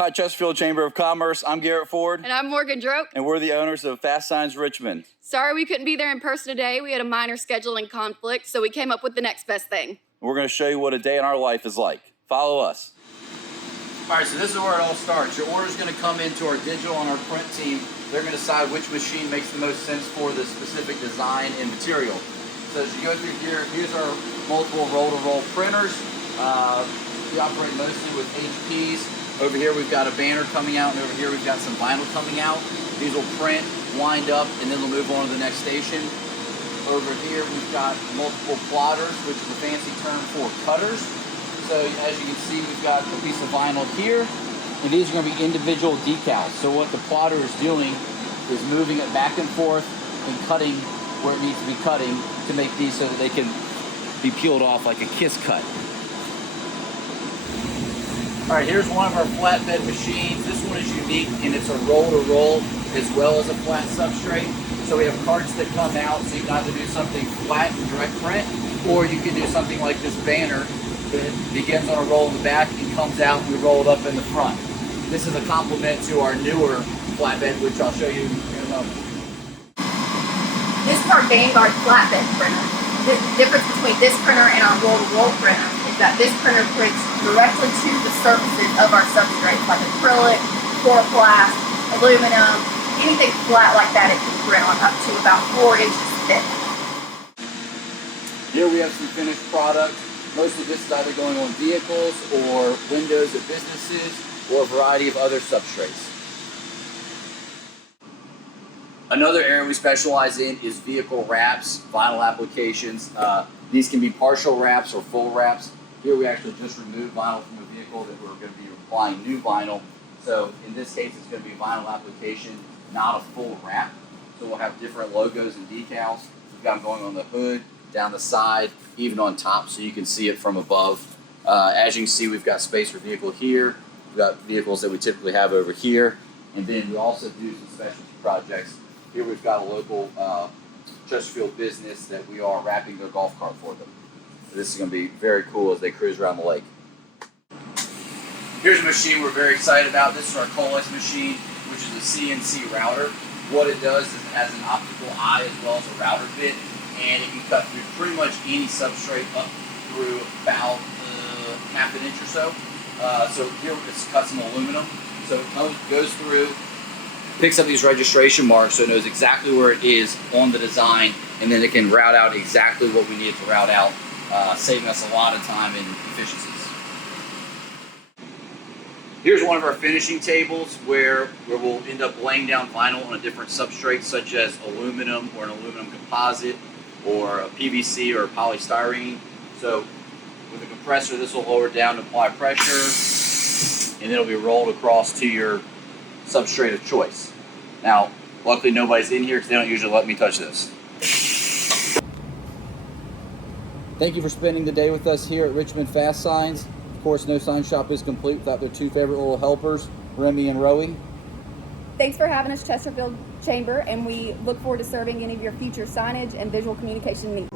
Hi, Chesterfield Chamber of Commerce. I'm Garrett Ford. And I'm Morgan Droke. And we're the owners of FASTSIGNS Richmond. Sorry we couldn't be there in person today. We had a minor scheduling conflict, so we came up with the next best thing. We're going to show you what a day in our life is like. Follow us. All right, so this is where it all starts. Your order is going to come into our digital and our print team. They're going to decide which machine makes the most sense for the specific design and material. So as you go through here, here's our multiple roll-to-roll printers. We operate mostly with HPs. Over here we've got a banner coming out, and over here we've got some vinyl coming out. These will print, wind up, and then they'll move on to the next station. Over here we've got multiple plotters, which is a fancy term for cutters. So as you can see, we've got a piece of vinyl here, and these are going to be individual decals. So what the plotter is doing is moving it back and forth and cutting where it needs to be cutting to make these so that they can be peeled off like a kiss cut. All right, here's one of our flatbed machines. This one is unique, and it's a roll-to-roll as well as a flat substrate. So we have carts that come out, so you can either do something flat and direct print, or you can do something like this banner that begins on a roll in the back and comes out and we roll it up in the front. This is a complement to our newer flatbed, which I'll show you in a moment. This is our Vanguard flatbed printer. The difference between this printer and our roll-to-roll printer is that this printer prints directly to the surfaces of our substrates, like acrylic, chloroplast, aluminum, anything flat like that it can print on up to about 4 inches thick. Here we have some finished product. Most of this is either going on vehicles or windows of businesses or a variety of other substrates. Another area we specialize in is vehicle wraps, vinyl applications. These can be partial wraps or full wraps. Here we actually just removed vinyl from a vehicle that we're going to be applying new vinyl. So in this case, it's going to be a vinyl application, not a full wrap. So we'll have different logos and decals. We've got them going on the hood, down the side, even on top, so you can see it from above. As you can see, we've got space for vehicle here. We've got vehicles that we typically have over here. And then we also do some specialty projects. Here we've got a local Chesterfield business that we are wrapping their golf cart for them. This is going to be very cool as they cruise around the lake. Here's a machine we're very excited about. This is our Colex machine, which is a CNC router. What it does is it has an optical eye as well as a router bit, and it can cut through pretty much any substrate up through about half an inch or so. So here it's custom aluminum. So it goes through, picks up these registration marks so it knows exactly where it is on the design, and then it can route out exactly what we need to route out, saving us a lot of time and efficiencies. Here's one of our finishing tables where we'll end up laying down vinyl on a different substrate, such as aluminum or an aluminum composite or a PVC or a polystyrene. So with a compressor, this will lower down to apply pressure, and it'll be rolled across to your substrate of choice. Now, luckily nobody's in here because they don't usually let me touch this. Thank you for spending the day with us here at Richmond FASTSIGNS. Of course, no sign shop is complete without their two favorite little helpers, Remy and Rowie. Thanks for having us, Chesterfield Chamber, and we look forward to serving any of your future signage and visual communication needs.